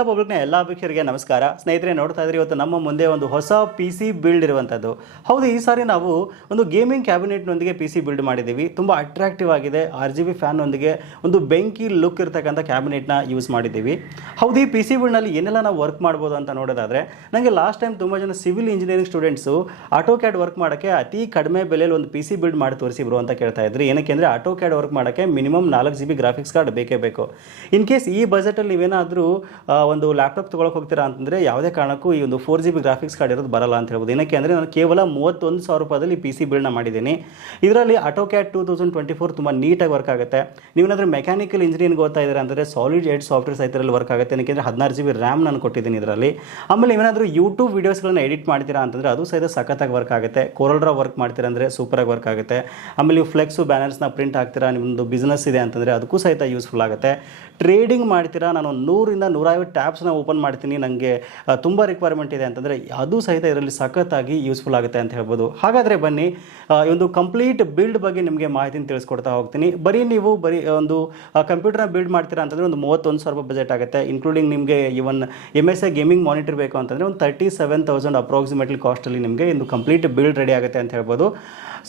Of ಪಬ್ಲಿಕ್ನ ಎಲ್ಲ ವೀಕ್ಷರಿಗೆ ನಮಸ್ಕಾರ. ಸ್ನೇಹಿತರೆ, ನೋಡ್ತಾ ಇದ್ರೆ, ಇವತ್ತು ನಮ್ಮ ಮುಂದೆ ಒಂದು ಹೊಸ ಪಿ ಸಿ ಬಿಲ್ಡ್ ಇರುವಂಥದ್ದು ಹೌದು, ಈ ಸಾರಿ ನಾವು ಒಂದು ಗೇಮಿಂಗ್ ಕ್ಯಾಬಿನೆಟ್ನೊಂದಿಗೆ ಪಿ ಸಿ ಬಿಲ್ಡ್ ಮಾಡಿದ್ದೀವಿ. ತುಂಬ ಅಟ್ರಾಕ್ಟಿವ್ ಆಗಿದೆ. ಆರ್ ಜಿ ಬಿ ಫ್ಯಾನ್ನೊಂದಿಗೆ ಒಂದು ಬೆಂಕಿ ಲುಕ್ ಇರ್ತಕ್ಕಂಥ ಕ್ಯಾಬಿನೆಟ್ನ ಯೂಸ್ ಮಾಡಿದ್ದೀವಿ. ಹೌದು, ಈ ಪಿ ಸಿ ಬಿಲ್ಡ್ನಲ್ಲಿ ಏನೆಲ್ಲ ನಾವು ವರ್ಕ್ ಮಾಡ್ಬೋದು ಅಂತ ನೋಡೋದಾದರೆ ನನಗೆ ಲಾಸ್ಟ್ ಟೈಮ್ ತುಂಬ ಜನ civil engineering students AutoCAD work ಮಾಡೋಕ್ಕೆ ಅತಿ ಕಡಿಮೆ ಬೆಲೆಯಲ್ಲಿ ಒಂದು ಪಿ ಸಿ ಬಿಲ್ಡ್ ಮಾಡಿ ತೋರಿಸಿಬ್ರು ಅಂತ ಕೇಳ್ತಾ ಇದ್ರಿ. ಏನಕ್ಕೆ ಅಂದರೆ ಆಟೋ ಕ್ಯಾಡ್ ವರ್ಕ್ ಮಾಡೋಕ್ಕೆ ಮಿನಿಮಮ್ ನಾಲ್ಕು ಜಿ ಬಿ ಗ್ರಾಫಿಕ್ಸ್ ಕಾರ್ಡ್ ಬೇಕೇ ಬೇಕು. ಇನ್ ಕೇಸ್ ಈ ಬಜೆಟಲ್ಲಿ ನೀವೇನಾದರೂ ಒಂದು ಲ್ಯಾಪ್ಟಾಪ್ ತೊಗೊಳಕ್ಕೆ ಹೋಗ್ತೀರಾ ಅಂತಂದರೆ ಯಾವುದೇ ಕಾರಣಕ್ಕೂ ಈ ಒಂದು four G B graphics card ಇರೋದು ಬರಲ್ಲ ಅಂತ ಹೇಳ್ಬೋದು. ಏನಕ್ಕೆ ಅಂದರೆ ನಾನು ಕೇವಲ ಮೂವತ್ತೊಂದು ಸಾವಿರ ರೂಪಾಯಲ್ಲಿ ಪಿ ಸಿ ಬಿಲ್ಡ್ನ ಮಾಡಿದ್ದೀನಿ. ಇದರಲ್ಲಿ AutoCAD two thousand twenty four ತುಂಬ ನೀಟಾಗಿ ವರ್ಕ್ ಆಗುತ್ತೆ. ನೀವೇನಾದರೂ ಮೆಕ್ಯಾನಿಕಲ್ ಇಂಜಿನಿಯರಿಂಗ್ ಓದ್ತಾ ಇದ್ದೀರಾ ಅಂದರೆ ಸಾಲಿಡ್ ಏಟ್ ಸಾಫ್ಟ್ವೇರ್ ಸಹಿತರಲ್ಲಿ ವರ್ಕ್ ಆಗುತ್ತೆ. ಏನಕ್ಕೆ ಹದಿನಾರು ಜಿ ಬಿ ರ್ಯಾಮ್ ನಾನು ಕೊಟ್ಟಿದ್ದೀನಿ ಇದರಲ್ಲಿ. ಆಮೇಲೆ ಏನಾದರೂ ಯೂಟ್ಯೂಬ್ ವೀಡಿಯೋಸ್ಗಳನ್ನ ಎಡಿಟ್ ಮಾಡ್ತೀರಾ ಅಂತಂದರೆ ಅದು ಸಹಿತ ಸಖತ್ತಾಗಿ ವರ್ಕ್ ಆಗುತ್ತೆ. ಕೋರಲ್ರ ವರ್ಕ್ ಮಾಡ್ತೀರಾ ಅಂದರೆ ಸೂಪರಾಗಿ ವರ್ಕ್ ಆಗುತ್ತೆ. ಆಮೇಲೆ ನೀವು ಫ್ಲೆಕ್ಸು ಬ್ಯಾನರ್ಸ್ನ ಪ್ರಿಂಟ್ ಹಾಕ್ತೀರಾ ನಿಮ್ಮದು ಬಿಸ್ನೆಸ್ ಇದೆ ಅಂತಂದರೆ ಅದಕ್ಕೂ ಸಹಿತ ಯೂಸ್ಫುಲ್ ಆಗುತ್ತೆ. ಟ್ರೇಡಿಂಗ್ ಮಾಡ್ತೀರಾ, ನಾನು ನೂರಿಂದ ನೂರೈವತ್ತು ಟ್ಯಾಬ್ಸ್ನ ಓಪನ್ ಮಾಡ್ತೀನಿ. ನನಗೆ ತುಂಬ ರಿಕ್ವೈರ್ಮೆಂಟ್ ಇದೆ ಅಂತಂದರೆ ಅದು ಸಹಿತ ಇದರಲ್ಲಿ ಸಖತ್ತಾಗಿ ಯೂಸ್ಫುಲ್ ಆಗುತ್ತೆ ಅಂತ ಹೇಳ್ಬೋದು. ಹಾಗಾದರೆ ಬನ್ನಿ ಈ ಒಂದು ಕಂಪ್ಲೀಟ್ ಬಿಲ್ಡ್ ಬಗ್ಗೆ ನಿಮಗೆ ಮಾಹಿತಿನ ತಿಳಿಸ್ಕೊಡ್ತಾ ಹೋಗ್ತೀನಿ. ಬರೀ ನೀವು ಬರೀ ಒಂದು ಕಂಪ್ಯೂಟರ್ನ ಬಿಲ್ಡ್ ಮಾಡ್ತೀರಾ ಅಂತಂದರೆ ಒಂದು ಮೂವತ್ತೊಂದು ಸಾವಿರ ರೂಪಾಯಿ ಬಜೆಟ್ ಆಗುತ್ತೆ. ಇನ್ಕ್ಲೂಡಿಂಗ್ ನಿಮಗೆ even M S I gaming monitor ಬೇಕು ಅಂತಂದರೆ ಒಂದು ತರ್ಟಿ ಸೆವೆನ್ ತೌಸಂಡ್ ಅಪ್ರಾಕ್ಸಿಮೇಟ್ಲಿ ಕಾಸ್ಟಲ್ಲಿ ನಿಮಗೆ ಒಂದು ಕಂಪ್ಲೀಟ್ ಬಿಲ್ಡ್ ರೆಡಿ ಆಗುತ್ತೆ ಅಂತ ಹೇಳ್ಬೋದು.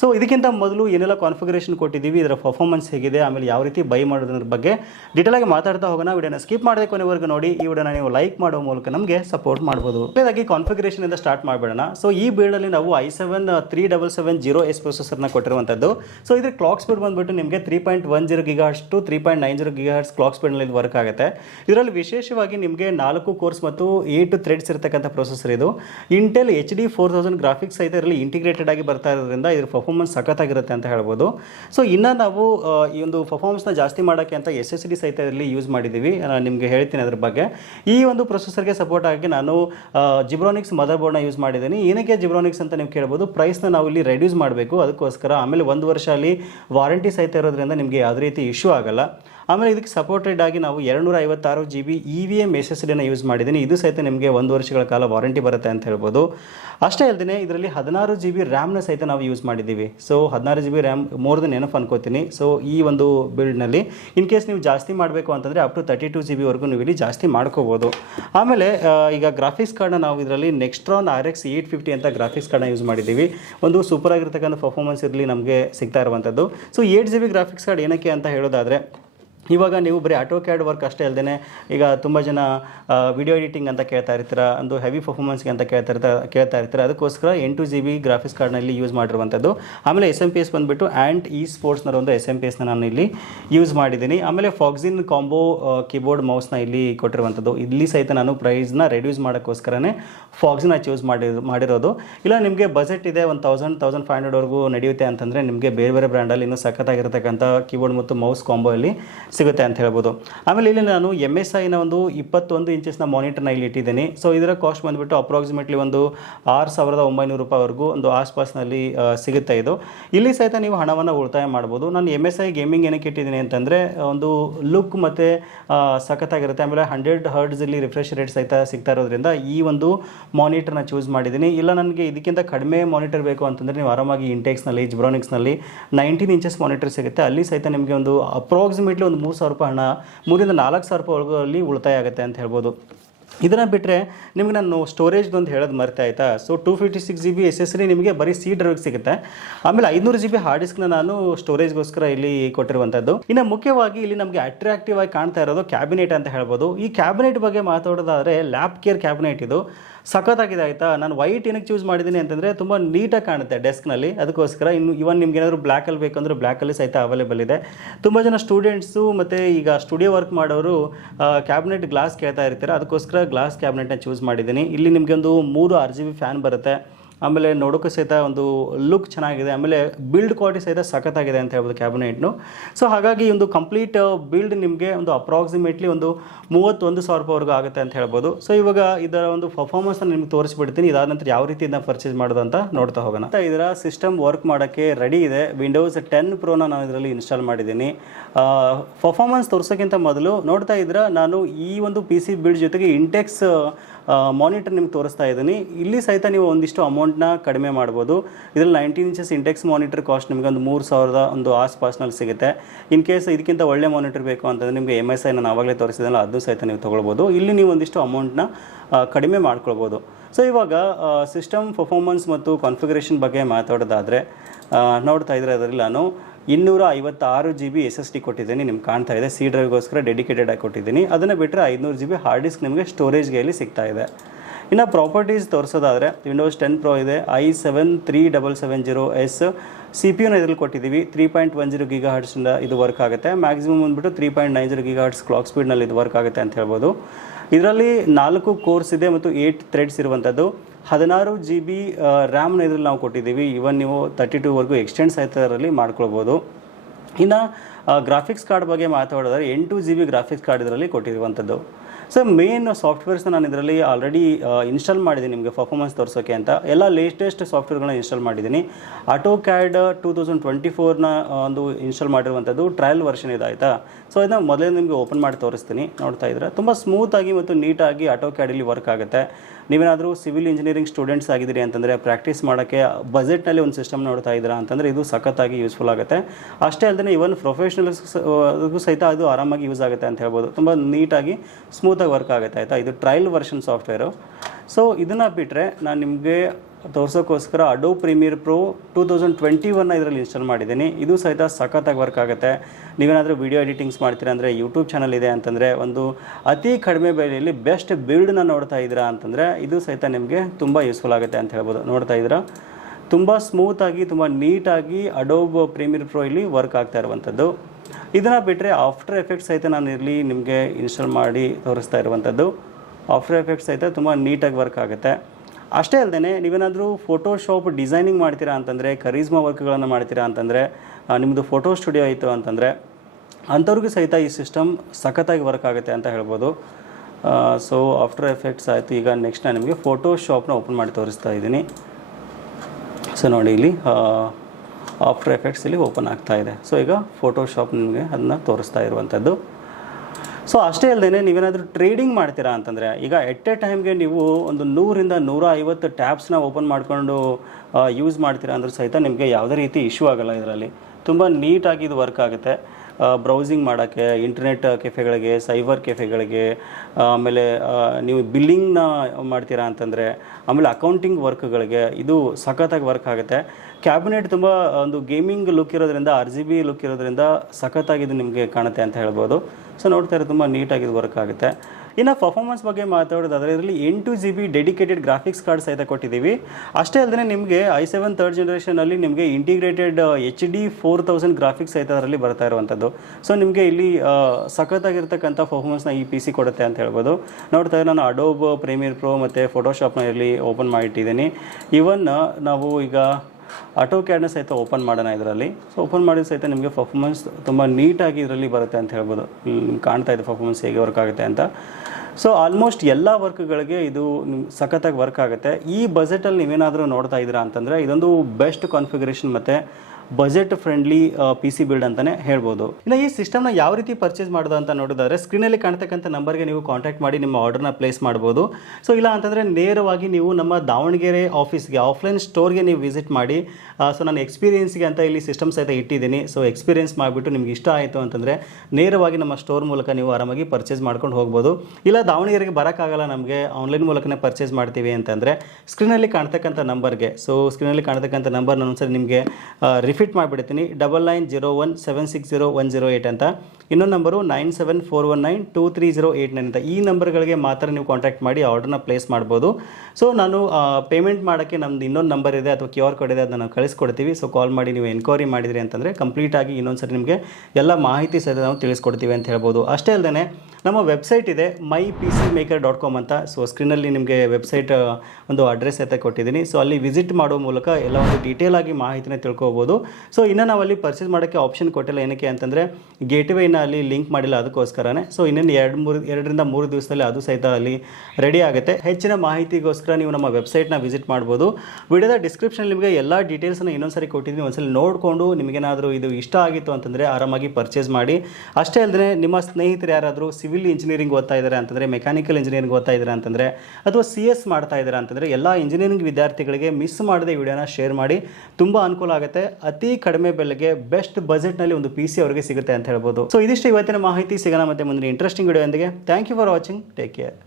ಸೊ ಇದಕ್ಕಿಂತ ಮೊದಲು ಏನೆಲ್ಲ ಕಾನ್ಫಿಗರೇಷನ್ ಕೊಟ್ಟಿದ್ದೀವಿ, ಇದರ ಪರ್ಫಾರ್ಮೆನ್ಸ್ ಹೇಗಿದೆ, ಆಮೇಲೆ ಯಾವ ರೀತಿ ಬೈ ಮಾಡೋದ್ರ ಬಗ್ಗೆ ಡೀಟೇಲ್ ಆಗಿ ಮಾತಾಡ್ತಾ ಹೋಗೋಣ. ವಿಡಿಯೋನ ಸ್ಕಿಪ್ ಮಾಡದೆ ಕೊನೆವರೆಗೂ ನೋಡಿ. ಈ ವಿಡಿಯೋನ ನೀವು ಲೈಕ್ ಮಾಡೋ ಮೂಲಕ ನಮಗೆ ಸಪೋರ್ಟ್ ಮಾಡ್ಬೋದು. ಮೊದಲಾಗಿ ಕಾನ್ಫಿಗರೇಷನ್ ಇಂದ ಸ್ಟಾರ್ಟ್ ಮಾಡಬೇಡೋಣ. ಸೊ ಈ ಬಿಲ್ಡಲ್ಲಿ ನಾವು I seven three double seven zero S ಪ್ರೊಸೆಸರ್ನ ಕೊಟ್ಟಿರುವಂಥದ್ದು. ಸೊ ಇದ್ರ ಕ್ಲಾಕ್ ಸ್ಪೀಡ್ ಬಂದ್ಬಿಟ್ಟು ನಿಮಗೆ three point one zero giga to three point nine zero giga clock ಸ್ಪೀಡ್ನಲ್ಲಿ ಇದು ವರ್ಕ್ ಆಗುತ್ತೆ. ಇದರಲ್ಲಿ ವಿಶೇಷವಾಗಿ ನಿಮಗೆ ನಾಲ್ಕು ಕೋರ್ಸ್ ಮತ್ತು ಏಟ್ ಥ್ರೆಡ್ಸ್ ಇರತಕ್ಕಂಥ ಪ್ರೊಸೆಸರ್ ಇದು. Intel H D four thousand graphics ಸಹಿತ ಇದರಲ್ಲಿ ಇಂಟಿಗ್ರೇಟೆಡ್ ಆಗಿ ಬರ್ತಾ ಇರೋದ್ರಿಂದ ಇದ್ರ ಪರ್ಫಾರ್ಮೆನ್ಸ್ ಸಖತ್ತಾಗಿರುತ್ತೆ ಅಂತ ಹೇಳ್ಬೋದು. ಸೊ ಇನ್ನು ನಾವು ಈ ಒಂದು ಪರ್ಫಾರ್ಮೆನ್ಸ್ನ ಜಾಸ್ತಿ ಮಾಡೋಕ್ಕೆ ಅಂತ ಎಸ್ ಎಸ್ ಡಿ ಸಹಿತ ಇಲ್ಲಿ ಯೂಸ್ ಮಾಡಿದ್ದೀವಿ ನಿಮಗೆ ಹೇಳ್ತೀನಿ ಅದ್ರ ಬಗ್ಗೆ. ಈ ಒಂದು ಪ್ರೊಸೆಸರ್ಗೆ ಸಪೋರ್ಟ್ ಆಗಿ ನಾನು ಜಿಬ್ರಾನಿಕ್ಸ್ ಮದರ್ ಬೋರ್ಡ್ನ ಯೂಸ್ ಮಾಡಿದ್ದೀನಿ. ಏನಕ್ಕೆ ಜಿಬ್ರಾನಿಕ್ಸ್ ಅಂತ ನೀವು ಕೇಳ್ಬೋದು ಪ್ರೈಸ್ನ ನಾವು ಇಲ್ಲಿ ರೆಡ್ಯೂಸ್ ಮಾಡಬೇಕು. ಅದಕ್ಕೋಸ್ಕರ ಆಮೇಲೆ ಒಂದು ವರ್ಷ ಅಲ್ಲಿ ವಾರಂಟಿ ಸಹಿತ ಇರೋದ್ರಿಂದ ನಿಮಗೆ ಯಾವುದೇ ರೀತಿ ಇಶ್ಯೂ ಆಗಲ್ಲ. ಆಮೇಲೆ ಇದಕ್ಕೆ ಸಪೋರ್ಟೆಡ್ ಆಗಿ ನಾವು ಎರಡುನೂರ ಐವತ್ತಾರು G B E V M S S ಡಿನ use ಮಾಡಿದ್ದೀನಿ ಇದು ಸಹಿತ ನಿಮಗೆ ಒಂದು ವರ್ಷಗಳ ಕಾಲ ವಾರಂಟಿ ಬರುತ್ತೆ ಅಂತ ಹೇಳ್ಬೋದು. ಅಷ್ಟೇ ಅಲ್ಲದೆ ಇದರಲ್ಲಿ ಹದಿನಾರು ಜಿ ಬಿ ರ್ಯಾಮ್ನ ಸಹಿತ ನಾವು ಯೂಸ್ ಮಾಡಿದ್ದೀವಿ ಸೊ ಹದಿನಾರು G B RAM more than enough ಅನ್ಕೋತೀನಿ. ಸೊ ಈ ಒಂದು ಬಿಲ್ಡ್ನಲ್ಲಿ ಇನ್ ಕೇಸ್ ನೀವು ಜಾಸ್ತಿ ಮಾಡಬೇಕು ಅಂತಂದರೆ up to thirty two G ಬಿವರೆಗೂ ನೀವು ಇಲ್ಲಿ ಜಾಸ್ತಿ ಮಾಡ್ಕೋಬೋದು. ಆಮೇಲೆ ಈಗ ಗ್ರಾಫಿಕ್ಸ್ ಕಾರ್ಡ್ನ ನಾವು ಇದರಲ್ಲಿ ನೆಕ್ಸ್ಟ್ರಾನ್ ಆರ್ ಎಕ್ಸ್ ಏಯ್ಟ್ ಫಿಫ್ಟಿ ಅಂತ ಗ್ರಾಫಿಕ್ಸ್ ಕಾರ್ಡ್ನ ಯೂಸ್ ಮಾಡಿದ್ದೀವಿ ಒಂದು ಸೂಪರ್ ಆಗಿರ್ತಕ್ಕಂಥ ಪರ್ಫಾರ್ಮೆನ್ಸ್ ಇರಲಿ ನಮಗೆ ಸಿಗ್ತಾ ಇರುವಂಥದ್ದು so eight G B graphics card ಏನಕ್ಕೆ ಅಂತ ಹೇಳೋದಾದರೆ ಇವಾಗ ನೀವು ಬರೀ ಆಟೋ ಕ್ಯಾಡ್ ವರ್ಕ್ ಅಷ್ಟೇ ಅಲ್ಲದೆ ಈಗ ತುಂಬ ಜನ ವಿಡಿಯೋ ಎಡಿಟಿಂಗ್ ಅಂತ ಕೇಳ್ತಾ ಇರ್ತೀರ, ಒಂದು ಹೆವಿ ಪರ್ಫಾರ್ಮೆನ್ಸ್ಗೆ ಅಂತ ಕೇಳ್ತಾ ಇರ್ತಾ, ಕೇಳ್ತಾ ಇರ್ತಾರೆ, ಅದಕ್ಕೋಸ್ಕರ ಎಂಟು ಜಿ ಬಿ ಗ್ರಾಫಿಕ್ಸ್ ಕಾರ್ಡ್ನಲ್ಲಿ ಯೂಸ್ ಮಾಡಿರುವಂಥದ್ದು ಆಮೇಲೆ ಎಸ್ ಎಂ ಪಿ ಎಸ್ ಬಂದುಬಿಟ್ಟು ಆ್ಯಂಡ್ ಇ ಸ್ಪೋರ್ಟ್ಸ್ನ ಒಂದು ಎಸ್ ಎಂ ಪಿ ಎಸ್ನ ನಾನು ಇಲ್ಲಿ ಯೂಸ್ ಮಾಡಿದ್ದೀನಿ. ಆಮೇಲೆ ಫಾಕ್ಸಿನ್ ಕಾಂಬೋ ಕೀಬೋರ್ಡ್ ಮೌಸ್ನ ಇಲ್ಲಿ ಕೊಟ್ಟಿರುವಂಥದ್ದು ಇಲ್ಲಿ ಸಹಿತ ನಾನು ಪ್ರೈಸ್ನ ರೆಡ್ಯೂಸ್ ಮಾಡೋಕ್ಕೋಸ್ಕರನೇ ಫಾಕ್ಸಿನ ಚೂಸ್ ಮಾಡಿ, ಮಾಡಿರೋದು. ಇಲ್ಲ, ನಿಮಗೆ ಬಜೆಟ್ ಇದೆ, ಒಂದು ತೌಸಂಡ್ ತೌಸಂಡ್ ಫೈವ್ ಹಂಡ್ರೆಡ್ವರೆಗೂ ನಡೆಯುತ್ತೆ ಅಂತಂದರೆ ನಿಮಗೆ ಬೇರೆ ಬೇರೆ ಬ್ರ್ಯಾಂಡಲ್ಲಿ ಇನ್ನೂ ಸಖತ್ತಾಗಿರ್ತಕ್ಕಂಥ ಕೀಬೋರ್ಡ್ ಮತ್ತು ಮೌಸ್ ಕಾಂಬೋ ಇಲ್ಲಿ ಸಿಗುತ್ತೆ ಅಂತ ಹೇಳ್ಬೋದು. ಆಮೇಲೆ ಇಲ್ಲಿ ನಾನು ಎಂ ಎಸ್ ಐನ ಒಂದು ಇಪ್ಪತ್ತೊಂದು ಇಂಚಸ್ನ ಮಾನಿಟರ್ನ ಇಲ್ಲಿ ಇಟ್ಟಿದ್ದೀನಿ. ಸೊ ಇದರ ಕಾಸ್ಟ್ ಬಂದುಬಿಟ್ಟು ಅಪ್ರಾಕ್ಸಿಮೇಟ್ಲಿ ಒಂದು ಆರು ಸಾವಿರದ ಒಂಬೈನೂರು ರೂಪಾಯಿವರೆಗೂ ಒಂದು ಆಸ್ಪಾಸ್ನಲ್ಲಿ ಸಿಗುತ್ತೆ ಇದು. ಇಲ್ಲಿ ಸಹಿತ ನೀವು ಹಣವನ್ನು ಉಳಿತಾಯ ಮಾಡ್ಬೋದು. ನಾನು ಎಂ ಎಸ್ ಐ ಗೇಮಿಂಗ್ ಏನಕ್ಕೆ ಇಟ್ಟಿದ್ದೀನಿ ಅಂತಂದರೆ, ಒಂದು ಲುಕ್ ಮತ್ತು ಸಖತ್ತಾಗಿರುತ್ತೆ. ಆಮೇಲೆ ಹಂಡ್ರೆಡ್ ಹರ್ಡ್ಸಲ್ಲಿ ರಿಫ್ರೆಶ್ ರೇಟ್ ಸಹಿತ ಸಿಗ್ತಾ ಇರೋದ್ರಿಂದ ಈ ಒಂದು ಮಾನಿಟರ್ನ ಚೂಸ್ ಮಾಡಿದ್ದೀನಿ. ಇಲ್ಲ ನನಗೆ ಇದಕ್ಕಿಂತ ಕಡಿಮೆ ಮಾನಿಟರ್ ಬೇಕು ಅಂತಂದರೆ ನೀವು ಆರಾಮಾಗಿ ಇಂಟೆಕ್ಸ್ನಲ್ಲಿ ಜಿಬ್ರಾನಿಕ್ಸ್ನಲ್ಲಿ ನೈನ್ಟೀನ್ ಇಂಚಸ್ ಮಾನಿಟರ್ ಸಿಗುತ್ತೆ. ಅಲ್ಲಿ ಸಹಿತ ನಿಮಗೆ ಒಂದು ಅಪ್ರಾಕ್ಸಿಮೇಟ್ಲಿ ಒಂದು ಮೂರು ಸಾವಿರ ರೂಪಾಯಿ ಹಣ, ಮೂರಿಂದ ನಾಲ್ಕು ಸಾವಿರ ರೂಪಾಯಿ ಅಲ್ಲಿ ಉಳಿತಾಯ ಆಗುತ್ತೆ ಅಂತ ಹೇಳ್ಬೋದು. ಇದನ್ನು ಬಿಟ್ಟರೆ ನಿಮಗೆ ನಾನು ಸ್ಟೋರೇಜ್ದೊಂದು ಹೇಳೋದು ಮರ್ತೆ ಆಯಿತಾ? So two fifty six G B S S D ನಿಮಗೆ ಬರೀ ಸಿ ಡ್ರೈವ್ ಸಿಗುತ್ತೆ. ಆಮೇಲೆ ಐನೂರು ಜಿ ಬಿ ಹಾರ್ಡ್ ಡಿಸ್ಕ್ನ ನಾನು ಸ್ಟೋರೇಜ್ಗೋಸ್ಕರ ಇಲ್ಲಿ ಕೊಟ್ಟಿರುವಂಥದ್ದು. ಇನ್ನು ಮುಖ್ಯವಾಗಿ ಇಲ್ಲಿ ನಮಗೆ ಅಟ್ರಾಕ್ಟಿವ್ ಆಗಿ ಕಾಣ್ತಾ ಇರೋದು ಕ್ಯಾಬಿನೆಟ್ ಅಂತ ಹೇಳ್ಬೋದು. ಈ ಕ್ಯಾಬಿನೆಟ್ ಬಗ್ಗೆ ಮಾತಾಡೋದಾದರೆ ಲ್ಯಾಪ್ ಕೇರ್ ಕ್ಯಾಬಿನೆಟ್ ಇದು. ಸಖತ್ತಾಗಿದೆ ಆಯಿತಾ? ನಾನು ವೈಟ್ ಏನಕ್ಕೆ ಚೂಸ್ ಮಾಡಿದ್ದೀನಿ ಅಂತಂದರೆ ತುಂಬ ನೀಟಾಗಿ ಕಾಣುತ್ತೆ ಡೆಸ್ಕ್ನಲ್ಲಿ. ಅದಕ್ಕೋಸ್ಕರ ಇನ್ನು ಇವನ್ ನಿಮ್ಗೆ ಏನಾದರೂ ಬ್ಲ್ಯಾಕಲ್ಲಿ ಬೇಕಂದ್ರೆ ಬ್ಲ್ಯಾಕಲ್ಲಿ ಸಹಿತ ಅವೈಲೇಬಲ್ ಇದೆ. ತುಂಬ ಜನ ಸ್ಟೂಡೆಂಟ್ಸು ಮತ್ತು ಈಗ ಸ್ಟುಡಿಯೋ ವರ್ಕ್ ಮಾಡೋರು ಕ್ಯಾಬಿನೆಟ್ ಗ್ಲಾಸ್ ಕೇಳ್ತಾ ಇರ್ತಾರೆ? ಅದಕ್ಕೋಸ್ಕರ ಗ್ಲಾಸ್ ಕ್ಯಾಬಿನೆಟ್ನ ಚೂಸ್ ಮಾಡಿದ್ದೀನಿ. ಇಲ್ಲಿ ನಿಮಗೆ ಒಂದು ಮೂರು ಆರ್ ಜಿ ಬಿ ಫ್ಯಾನ್ ಬರುತ್ತೆ. ಆಮೇಲೆ ನೋಡೋಕ್ಕೂ ಸಹಿತ ಒಂದು ಲುಕ್ ಚೆನ್ನಾಗಿದೆ. ಆಮೇಲೆ ಬಿಲ್ಡ್ ಕ್ವಾಲಿಟಿ ಸಹಿತ ಸಖತ್ತಾಗಿದೆ ಅಂತ ಹೇಳ್ಬೋದು ಕ್ಯಾಬಿನೆಟ್ನು ಸೊ ಹಾಗಾಗಿ ಒಂದು ಕಂಪ್ಲೀಟ್ ಬಿಲ್ಡ್ ನಿಮಗೆ ಒಂದು ಅಪ್ರಾಕ್ಸಿಮೇಟ್ಲಿ ಒಂದು ಮೂವತ್ತೊಂದು ಸಾವಿರ ರೂಪಾಯಿವರೆಗೂ ಆಗುತ್ತೆ ಅಂತ ಹೇಳ್ಬೋದು. ಸೊ ಇವಾಗ ಇದರ ಒಂದು ಪರ್ಫಾರ್ಮೆನ್ಸ್ನ ನಿಮ್ಗೆ ತೋರಿಸ್ಬಿಡ್ತೀನಿ. ಇದಾದ ನಂತರ ಯಾವ ರೀತಿ ಇದನ್ನ ಪರ್ಚೇಸ್ ಮಾಡೋದು ಅಂತ ನೋಡ್ತಾ ಹೋಗೋಣ. ಇದರ ಸಿಸ್ಟಮ್ ವರ್ಕ್ ಮಾಡೋಕ್ಕೆ ರೆಡಿ ಇದೆ. ವಿಂಡೋಸ್ ಟೆನ್ ಪ್ರೋನ ನಾನು ಇದರಲ್ಲಿ ಇನ್ಸ್ಟಾಲ್ ಮಾಡಿದ್ದೀನಿ. ಪರ್ಫಾರ್ಮೆನ್ಸ್ ತೋರಿಸೋಕ್ಕಿಂತ ಮೊದಲು ನೋಡ್ತಾ ಇದ್ರೆ ನಾನು ಈ ಒಂದು ಪಿ ಸಿ ಬಿಲ್ಡ್ ಜೊತೆಗೆ ಇಂಟೆಕ್ಸ್ ಮಾನಿಟರ್ ನಿಮ್ಗೆ ತೋರಿಸ್ತಾ ಇದ್ದೀನಿ. ಇಲ್ಲಿ ಸಹಿತ ನೀವು ಒಂದಿಷ್ಟು ಅಮೌಂಟ್ನ ಕಡಿಮೆ ಮಾಡ್ಬೋದು. ಇದರಲ್ಲಿ nineteen inches Intex monitor cost ನಿಮಗೆ ಒಂದು ಮೂರು ಸಾವಿರದ ಒಂದು ಆಸ್ಪಾಸ್ನಲ್ಲಿ ಸಿಗುತ್ತೆ. ಇನ್ ಕೇಸ್ ಇದಕ್ಕಿಂತ ಒಳ್ಳೆ ಮಾನಿಟರ್ ಬೇಕು ಅಂತಂದರೆ ನಿಮಗೆ ಎಂ ಎಸ್ ಐ ನಾನು ಆವಾಗಲೇ ತೋರಿಸಿದಲ್ಲ ಅದು ಸಹಿತ ನೀವು ತೊಗೊಳ್ಬೋದು. ಇಲ್ಲಿ ನೀವು ಒಂದಿಷ್ಟು ಅಮೌಂಟ್ನ ಕಡಿಮೆ ಮಾಡ್ಕೊಳ್ಬೋದು. ಸೊ ಇವಾಗ ಸಿಸ್ಟಮ್ ಪರ್ಫಾರ್ಮೆನ್ಸ್ ಮತ್ತು ಕಾನ್ಫಿಗರೇಷನ್ ಬಗ್ಗೆ ಮಾತಾಡೋದಾದರೆ ನೋಡ್ತಾ ಇದ್ರೆ ಅದರಲ್ಲಿ ನಾನು. ಇನ್ನೂರ ಐವತ್ತಾರು G B S S T ಕೊಟ್ಟಿದ್ದೀನಿ, ನಿಮ್ಗೆ ಕಾಣ್ತಾ ಇದೆ. ಸಿ ಡ್ರೈವ್ಗೋಸ್ಕರ ಡೆಡಿಕೇಟೆಡ್ ಆಗಿ ಕೊಟ್ಟಿದ್ದೀನಿ. ಅದನ್ನು ಬಿಟ್ಟರೆ ಐನೂರು ಜಿ ಬಿ ಹಾರ್ಡ್ ಡಿಸ್ಕ್ ನಿಮಗೆ ಸ್ಟೋರೇಜ್ಗೆ ಇಲ್ಲಿ ಸಿಗ್ತಾ ಇದೆ. ಇನ್ನು ಪ್ರಾಪರ್ಟೀಸ್ ತೋರಿಸೋದಾದರೆ ವಿಂಡೋಸ್ ಟೆನ್ ಪ್ರೋ ಇದೆ I seven three double seven zero S C P ಯುನ ಇದರಲ್ಲಿ ಕೊಟ್ಟಿದ್ದೀವಿ. Three point one zero giga ಹರ್ಟ್ಸಿಂದ ಇದು ವರ್ಕ್ ಆಗುತ್ತೆ. ಮ್ಯಾಕ್ಸಿಮಮ್ ಬಂದುಬಿಟ್ಟು three point nine zero giga hertz clock ಸ್ಪೀಡ್ನಲ್ಲಿ ಇದು ವರ್ಕ್ ಆಗುತ್ತೆ ಅಂತ ಹೇಳ್ಬೋದು. ಇದರಲ್ಲಿ ನಾಲ್ಕು ಕೋರ್ಸ್ ಇದೆ ಮತ್ತು ಏಯ್ಟ್ ಥ್ರೆಡ್ಸ್ ಇರುವಂಥದ್ದು. ಹದಿನಾರು ಜಿ ಬಿ ರ್ಯಾಮ್ನ ಇದರಲ್ಲಿ ನಾವು ಕೊಟ್ಟಿದ್ದೀವಿ. ಇವನ್ ನೀವು ತರ್ಟಿ ಟೂವರೆಗೂ ಎಕ್ಸ್ಟೆಂಡ್ಸ್ ಇದರಲ್ಲಿ ಮಾಡ್ಕೊಳ್ಬೋದು. ಇನ್ನು ಗ್ರಾಫಿಕ್ಸ್ ಕಾರ್ಡ್ ಬಗ್ಗೆ ಮಾತಾಡೋದಾದ್ರೆ ಎಂಟು ಜಿ ಬಿ ಗ್ರಾಫಿಕ್ಸ್ ಕಾರ್ಡ್ ಇದರಲ್ಲಿ ಕೊಟ್ಟಿರುವಂಥದ್ದು. ಸೊ ಮೇನ್ ಸಾಫ್ಟ್ವೇರ್ಸ್ ನಾನು ಇದರಲ್ಲಿ ಆಲ್ರೆಡಿ ಇನ್ಸ್ಟಾಲ್ ಮಾಡಿದ್ದೀನಿ ನಿಮಗೆ ಪರ್ಫಾರ್ಮೆನ್ಸ್ ತೋರಿಸೋಕೆ ಅಂತ. ಎಲ್ಲ ಲೇಟೆಸ್ಟ್ ಸಾಫ್ಟ್ವೇರ್ಗಳನ್ನ ಇನ್ಸ್ಟಾಲ್ ಮಾಡಿದ್ದೀನಿ. AutoCAD two thousand twenty ಫೋರ್ನ ಒಂದು ಇನ್ಸ್ಟಾಲ್ ಮಾಡಿರುವಂಥದ್ದು ಟ್ರಯಲ್ ವರ್ಷನ್ ಇದೆ ಆಯಿತಾ? ಸೊ ಇದನ್ನ ಮೊದಲೇ ನಿಮಗೆ ಓಪನ್ ಮಾಡಿ ತೋರಿಸ್ತೀನಿ. ನೋಡ್ತಾ ಇದ್ರೆ ತುಂಬ ಸ್ಮೂತಾಗಿ ಮತ್ತು ನೀಟಾಗಿ ಆಟೋ ಕ್ಯಾಡಲ್ಲಿ ವರ್ಕ್ ಆಗುತ್ತೆ. ನೀವೇನಾದರೂ ಸಿವಿಲ್ ಇಂಜಿನಿಯರಿಂಗ್ ಸ್ಟೂಡೆಂಟ್ಸ್ ಆಗಿದ್ದೀರಿ ಅಂತಂದರೆ ಪ್ರಾಕ್ಟೀಸ್ ಮಾಡೋಕ್ಕೆ ಬಜೆಟ್ನಲ್ಲಿ ಒಂದು ಸಿಸ್ಟಮ್ ನೋಡ್ತಾ ಇದ್ದೀರಾ ಅಂತಂದರೆ ಇದು ಸಖತ್ತಾಗಿ ಯೂಸ್ಫುಲ್ ಆಗುತ್ತೆ. ಅಷ್ಟೇ ಅಲ್ಲದೆ ಇವನ್ ಪ್ರೊಫೆಷ್ನಲ್ಸ್ಗೂ ಸಹಿತ ಅದು ಆರಾಮಾಗಿ ಯೂಸ್ ಆಗುತ್ತೆ ಅಂತ ಹೇಳ್ಬೋದು. ತುಂಬ ನೀಟಾಗಿ ಸ್ಮೂತಾಗಿ ವರ್ಕ್ ಆಗುತ್ತೆ, ಆಯಿತಾ? ಇದು ಟ್ರಯಲ್ ವರ್ಷನ್ ಸಾಫ್ಟ್ವೇರು ಸೊ ಇದನ್ನು ಬಿಟ್ಟರೆ ನಾನು ನಿಮಗೆ ತೋರ್ಸೋಕ್ಕೋಸ್ಕರ Adobe Premiere Pro two thousand twenty ಒನ್ನ ಇದರಲ್ಲಿ ಇನ್ಸ್ಟಾಲ್ ಮಾಡಿದ್ದೀನಿ. ಇದು ಸಹಿತ ಸಖತ್ತಾಗಿ ವರ್ಕ್ ಆಗುತ್ತೆ. ನೀವೇನಾದರೂ ವೀಡಿಯೋ ಎಡಿಟಿಂಗ್ಸ್ ಮಾಡ್ತೀರಾ ಅಂದರೆ ಯೂಟ್ಯೂಬ್ ಚಾನಲ್ ಇದೆ ಅಂತಂದರೆ ಒಂದು ಅತಿ ಕಡಿಮೆ ಬೆಲೆಯಲ್ಲಿ ಬೆಸ್ಟ್ ಬಿಲ್ಡ್ನ ನೋಡ್ತಾ ಇದ್ದೀರಾ ಅಂತಂದರೆ ಇದು ಸಹಿತ ನಿಮಗೆ ತುಂಬ ಯೂಸ್ಫುಲ್ ಆಗುತ್ತೆ ಅಂತ ಹೇಳ್ಬೋದು. ನೋಡ್ತಾ ಇದ್ದೀರಾ? ತುಂಬ ಸ್ಮೂತಾಗಿ ತುಂಬ ನೀಟಾಗಿ ಅಡೋಬ್ ಪ್ರೀಮಿಯರ್ ಪ್ರೋ ಇಲ್ಲಿ ವರ್ಕ್ ಆಗ್ತಾ ಇರುವಂಥದ್ದು ಇದನ್ನು ಬಿಟ್ಟರೆ ಆಫ್ಟರ್ ಎಫೆಕ್ಟ್ಸ್ ಸಹಿತ ನಾನು ಇರಲಿ, ನಿಮಗೆ ಇನ್ಸ್ಟಾಲ್ ಮಾಡಿ ತೋರಿಸ್ತಾ ಇರುವಂಥದ್ದು ಆಫ್ಟರ್ ಎಫೆಕ್ಟ್ಸ್ ಸಹಿತ ತುಂಬ ನೀಟಾಗಿ ವರ್ಕ್ ಆಗುತ್ತೆ. ಅಷ್ಟೇ ಅಲ್ಲದೆ ನೀವೇನಾದರೂ ಫೋಟೋಶಾಪ್ ಡಿಸೈನಿಂಗ್ ಮಾಡ್ತೀರಾ ಅಂತಂದರೆ ಕರೀಸ್ಮಾ ವರ್ಕ್ಗಳನ್ನು ಮಾಡ್ತೀರಾ ಅಂತಂದರೆ ನಿಮ್ಮದು ಫೋಟೋ ಸ್ಟುಡಿಯೋ ಆಯಿತು ಅಂತಂದರೆ, ಅಂಥವ್ರಿಗೂ ಸಹಿತ ಈ ಸಿಸ್ಟಮ್ ಸಖತ್ತಾಗಿ ವರ್ಕ್ ಆಗುತ್ತೆ ಅಂತ ಹೇಳ್ಬೋದು. ಸೊ ಆಫ್ಟರ್ ಎಫೆಕ್ಟ್ಸ್ ಆಯಿತು, ಈಗ ನೆಕ್ಸ್ಟ್ ನಾನು ನಿಮಗೆ ಫೋಟೋಶಾಪ್ನ ಓಪನ್ ಮಾಡಿ ತೋರಿಸ್ತಾ ಇದ್ದೀನಿ. ಸೊ ನೋಡಿ ಇಲ್ಲಿ ಆಫ್ಟರ್ ಎಫೆಕ್ಟ್ಸ್ ಇಲ್ಲಿ ಓಪನ್ ಆಗ್ತಾ ಇದೆ. ಸೊ ಈಗ ಫೋಟೋಶಾಪ್ ನಿಮಗೆ ಅದನ್ನ ತೋರಿಸ್ತಾ ಇರುವಂಥದ್ದು ಸೊ ಅಷ್ಟೇ ಅಲ್ಲದೆ ನೀವೇನಾದರೂ ಟ್ರೇಡಿಂಗ್ ಮಾಡ್ತೀರಾ ಅಂತಂದರೆ, ಈಗ ಎಟ್ ಎ ಟೈಮ್ಗೆ ನೀವು ಒಂದು ನೂರಿಂದ ನೂರ ಐವತ್ತು ಟ್ಯಾಬ್ಸ್ನ ಓಪನ್ ಮಾಡಿಕೊಂಡು ಯೂಸ್ ಮಾಡ್ತೀರಾ ಅಂದರೂ ಸಹಿತ ನಿಮಗೆ ಯಾವುದೇ ರೀತಿ ಇಶ್ಯೂ ಆಗಲ್ಲ ಇದರಲ್ಲಿ. ತುಂಬ ನೀಟಾಗಿ ಇದು ವರ್ಕ್ ಆಗುತ್ತೆ. ಬ್ರೌಸಿಂಗ್ ಮಾಡೋಕ್ಕೆ ಇಂಟರ್ನೆಟ್ ಕೆಫೆಗಳಿಗೆ ಸೈಬರ್ ಕೆಫೆಗಳಿಗೆ ಆಮೇಲೆ ನೀವು ಬಿಲ್ಲಿಂಗ್ನ ಮಾಡ್ತೀರಾ ಅಂತಂದರೆ, ಆಮೇಲೆ ಅಕೌಂಟಿಂಗ್ ವರ್ಕ್ಗಳಿಗೆ ಇದು ಸಖತ್ತಾಗಿ ವರ್ಕ್ ಆಗುತ್ತೆ. ಕ್ಯಾಬಿನೆಟ್ ತುಂಬ ಒಂದು ಗೇಮಿಂಗ್ ಲುಕ್ ಇರೋದ್ರಿಂದ ಆರ್ ಜಿ ಬಿ ಲುಕ್ ಇರೋದ್ರಿಂದ ಸಖತ್ತಾಗಿ ಇದು ನಿಮಗೆ ಕಾಣುತ್ತೆ ಅಂತ ಹೇಳ್ಬೋದು. ಸೊ ನೋಡ್ತಾ ಇರೋ, ತುಂಬ ನೀಟಾಗಿ ಇದು ವರ್ಕ್ ಆಗುತ್ತೆ. ಇನ್ನು ಪರ್ಫಾರ್ಮೆನ್ಸ್ ಬಗ್ಗೆ ಮಾತಾಡೋದಾದರೆ ಇದರಲ್ಲಿ ಎಂಟು G B dedicated graphics card ಸಹಿತ ಕೊಟ್ಟಿದ್ದೀವಿ. ಅಷ್ಟೇ ಅಲ್ಲದೆ ನಿಮಗೆ ಐ ಸೆವೆನ್ ತರ್ಡ್ ಜನ್ರೇಷನಲ್ಲಿ ನಿಮಗೆ integrated H D four thousand graphics ಸಹಿತ ಅದರಲ್ಲಿ ಬರ್ತಾ ಇರುವಂಥದ್ದು. ಸೊ ನಿಮಗೆ ಇಲ್ಲಿ ಆ, ಸಖತ್ತಾಗಿರ್ತಕ್ಕಂಥ ಪರ್ಫಾರ್ಮೆನ್ಸ್ನ ಈ ಪಿ ಸಿ ಕೊಡುತ್ತೆ ಅಂತ ಹೇಳ್ಬೋದು. ನೋಡ್ತಾ ನಾನು ಅಡೋಬ್ ಪ್ರೀಮಿಯರ್ ಪ್ರೋ ಮತ್ತು ಫೋಟೋಶಾಪ್ನ ಇಲ್ಲಿ ಓಪನ್ ಮಾಡಿಟ್ಟಿದ್ದೀನಿ. ಇವನ್ ನಾವು ಈಗ ಆಟೋ ಕ್ಯಾಡ್ನ ಸಹಿತ ಓಪನ್ ಮಾಡೋಣ ಇದರಲ್ಲಿ. ಸೊ ಓಪನ್ ಮಾಡಿದ ಸಹಿತ ನಿಮಗೆ ಪರ್ಫಾರ್ಮೆನ್ಸ್ ತುಂಬ ನೀಟಾಗಿ ಇದರಲ್ಲಿ ಬರುತ್ತೆ ಅಂತ ಹೇಳ್ಬೋದು. ಕಾಣ್ತಾ ಇದೆ ಪರ್ಫಾರ್ಮೆನ್ಸ್ ಹೇಗೆ ವರ್ಕ್ ಆಗುತ್ತೆ ಅಂತ. ಸೊ ಆಲ್ಮೋಸ್ಟ್ ಎಲ್ಲ ವರ್ಕ್ಗಳಿಗೆ ಇದು ಸಖತ್ತಾಗಿ ವರ್ಕ್ ಆಗುತ್ತೆ. ಈ ಬಜೆಟಲ್ಲಿ ನೀವೇನಾದರೂ ನೋಡ್ತಾ ಇದ್ದೀರಾ ಅಂತಂದರೆ ಇದೊಂದು ಬೆಸ್ಟ್ ಕಾನ್ಫಿಗರೇಷನ್ ಮತ್ತು budget friendly P C build ಅಂತಲೇ ಹೇಳ್ಬೋದು. ಇನ್ನು ಈ ಸಿಸ್ಟಮ್ನ ಯಾವ ರೀತಿ ಪರ್ಚೇಸ್ ಮಾಡೋದು ಅಂತ ನೋಡೋದಾದ್ರೆ ಸ್ಕ್ರೀನಲ್ಲಿ ಕಾಣ್ತಕ್ಕಂಥ ನಂಬರ್ಗೆ ನೀವು ಕಾಂಟ್ಯಾಕ್ಟ್ ಮಾಡಿ ನಿಮ್ಮ ಆರ್ಡರ್ನ ಪ್ಲೇಸ್ ಮಾಡ್ಬೋದು. ಸೊ ಇಲ್ಲ ಅಂತಂದರೆ ನೇರವಾಗಿ ನೀವು ನಮ್ಮ ದಾವಣಗೆರೆ ಆಫೀಸ್ಗೆ ಆಫ್ಲೈನ್ ಸ್ಟೋರ್ಗೆ ನೀವು ವಿಸಿಟ್ ಮಾಡಿ ಸೊ ನಾನು ಎಕ್ಸ್ಪೀರಿಯನ್ಸ್ಗೆ ಅಂತ ಇಲ್ಲಿ ಸಿಸ್ಟಮ್ ಸಹಿತ ಇಟ್ಟಿದ್ದೀನಿ. ಸೊ ಎಕ್ಸ್ಪೀರಿಯನ್ಸ್ ಮಾಡಿಬಿಟ್ಟು ನಿಮ್ಗೆ ಇಷ್ಟ ಆಯಿತು ಅಂತಂದರೆ ನೇರವಾಗಿ ನಮ್ಮ ಸ್ಟೋರ್ ಮೂಲಕ ನೀವು ಆರಾಮಾಗಿ ಪರ್ಚೇಸ್ ಮಾಡ್ಕೊಂಡು ಹೋಗ್ಬೋದು. ಇಲ್ಲ ದಾವಣಗೆರೆಗೆ ಬರೋಕ್ಕಾಗಲ್ಲ ನಮಗೆ ಆನ್ಲೈನ್ ಮೂಲಕನೇ ಪರ್ಚೇಸ್ ಮಾಡ್ತೀವಿ ಅಂತಂದರೆ ಸ್ಕ್ರೀನಲ್ಲಿ ಕಾಣ್ತಕ್ಕಂಥ ನಂಬರ್ಗೆ ಸೊ ಸ್ಕ್ರೀನಲ್ಲಿ ಕಾಣ್ತಕ್ಕಂಥ ನಂಬರ್ ನಾನು ಒಂದ್ಸರಿ ನಿಮಗೆ ರಿಪೀಟ್ ಮಾಡಿಬಿಡ್ತೀನಿ. Double nine zero one seven six zero one zero eight ಅಂತ. ಇನ್ನೊಂದು number nine seven four one nine two three zero eight nine ಅಂತ. ಈ ನಂಬರ್ಗಳಿಗೆ ಮಾತ್ರ ನೀವು ಕಾಂಟ್ಯಾಕ್ಟ್ ಮಾಡಿ ಆರ್ಡರ್ನ ಪ್ಲೇಸ್ ಮಾಡ್ಬೋದು. ಸೊ ನಾನು ಪೇಮೆಂಟ್ ಮಾಡೋಕ್ಕೆ ನಮ್ದು ಇನ್ನೊಂದು ನಂಬರ್ ಇದೆ, ಅಥವಾ ಕ್ಯೂ ಆರ್ ಕೋಡ್ ಇದೆ, ಅದನ್ನು ಕಳಿಸ್ಕೊಡ್ತೀವಿ. ಸೊ ಕಾಲ್ ಮಾಡಿ ನೀವು ಎನ್ಕ್ವೈರಿ ಮಾಡಿದ್ರಿ ಅಂತಂದರೆ ಕಂಪ್ಲೀಟಾಗಿ ಇನ್ನೊಂದು ಸರಿ ನಿಮಗೆ ಎಲ್ಲ ಮಾಹಿತಿ ಸಹಿತ ನಾವು ತಿಳಿಸ್ಕೊಡ್ತೀವಿ ಅಂತ ಹೇಳ್ಬೋದು. ಅಷ್ಟೇ ಅಲ್ಲದೆ ನಮ್ಮ ವೆಬ್ಸೈಟ್ ಇದೆ my P C maker dot com ಅಂತ. ಸೊ ಸ್ಕ್ರೀನಲ್ಲಿ ನಿಮಗೆ ವೆಬ್ಸೈಟ್ ಒಂದು ಅಡ್ರೆಸ್ ಅಂತ ಕೊಟ್ಟಿದ್ದೀನಿ. ಸೊ ಅಲ್ಲಿ ವಿಸಿಟ್ ಮಾಡೋ ಮೂಲಕ ಎಲ್ಲ ಒಂದು ಡೀಟೇಲ್ ಆಗಿ ಮಾಹಿತಿನ ತಿಳ್ಕೊಬೋದು. ಸೊ ಇನ್ನು ನಾವು ಅಲ್ಲಿ ಪರ್ಚೇಸ್ ಮಾಡೋಕ್ಕೆ ಆಪ್ಷನ್ ಕೊಟ್ಟಿಲ್ಲ. ಏನಕ್ಕೆ ಅಂತಂದರೆ ಗೇಟ್ವೇನ ಅಲ್ಲಿ ಲಿಂಕ್ ಮಾಡಿಲ್ಲ ಅದಕ್ಕೋಸ್ಕರನೇ. ಸೊ ಇನ್ನೊಂದು ಎರಡು ಮೂರು, ಎರಡರಿಂದ ಮೂರು ದಿವಸದಲ್ಲಿ ಅದು ಸಹಿತ ಅಲ್ಲಿ ರೆಡಿ ಆಗುತ್ತೆ. ಹೆಚ್ಚಿನ ಮಾಹಿತಿಗೋಸ್ಕರ ನೀವು ನಮ್ಮ ವೆಬ್ಸೈಟ್ನ ವಿಸಿಟ್ ಮಾಡ್ಬೋದು. ವಿಡಿಯೋದ ಡಿಸ್ಕ್ರಿಪ್ಷನ್ ನಿಮಗೆ ಎಲ್ಲ ಡೀಟೇಲ್ಸ್ನ ಇನ್ನೊಂದ್ಸರಿ ಕೊಟ್ಟಿದ್ದೀನಿ. ಒಂದ್ಸಲಿ ನೋಡಿಕೊಂಡು ನಿಮಗೇನಾದರೂ ಇದು ಇಷ್ಟ ಆಗಿತ್ತು ಅಂತಂದರೆ ಆರಾಮಾಗಿ ಪರ್ಚೇಸ್ ಮಾಡಿ. ಅಷ್ಟೇ ಅಲ್ಲದೆ ನಿಮ್ಮ ಸ್ನೇಹಿತರು ಯಾರಾದರೂ ಸಿವಿಲ್ ಇಂಜಿನಿಯರಿಂಗ್ ಓದ್ತಾ ಇದ್ದಾರೆ ಅಂತಂದರೆ ಮೆಕ್ಯಾನಿಕಲ್ ಇಂಜಿನಿಯರಿಂಗ್ ಓದ್ತಾ ಇದ್ದಾರೆ ಅಂತಂದರೆ, ಅಥವಾ ಸಿ ಎಸ್ ಮಾಡ್ತಾ ಇದ್ದಾರೆ ಅಂತಂದರೆ, ಎಲ್ಲ ಇಂಜಿನಿಯರಿಂಗ್ ವಿದ್ಯಾರ್ಥಿಗಳಿಗೆ ಮಿಸ್ ಮಾಡದೆ ವಿಡಿಯೋನ ಶೇರ್ ಮಾಡಿ. ತುಂಬ ಅನುಕೂಲ ಆಗುತ್ತೆ. ಅತಿ ಕಡಿಮೆ ಬೆಲೆಗೆ ಬೆಸ್ಟ್ ಬಜೆಟ್ನಲ್ಲಿ ಒಂದು ಪಿ ಸಿ ಅವರಿಗೆ ಸಿಗುತ್ತೆ ಅಂತ ಹೇಳ್ಬೋದು. ಸೊ ಇದಿಷ್ಟು ಇವತ್ತಿನ ಮಾಹಿತಿ ಸಿಗೋಣ ಮತ್ತೆ ಮುಂದಿನ interesting video thank you for watching take care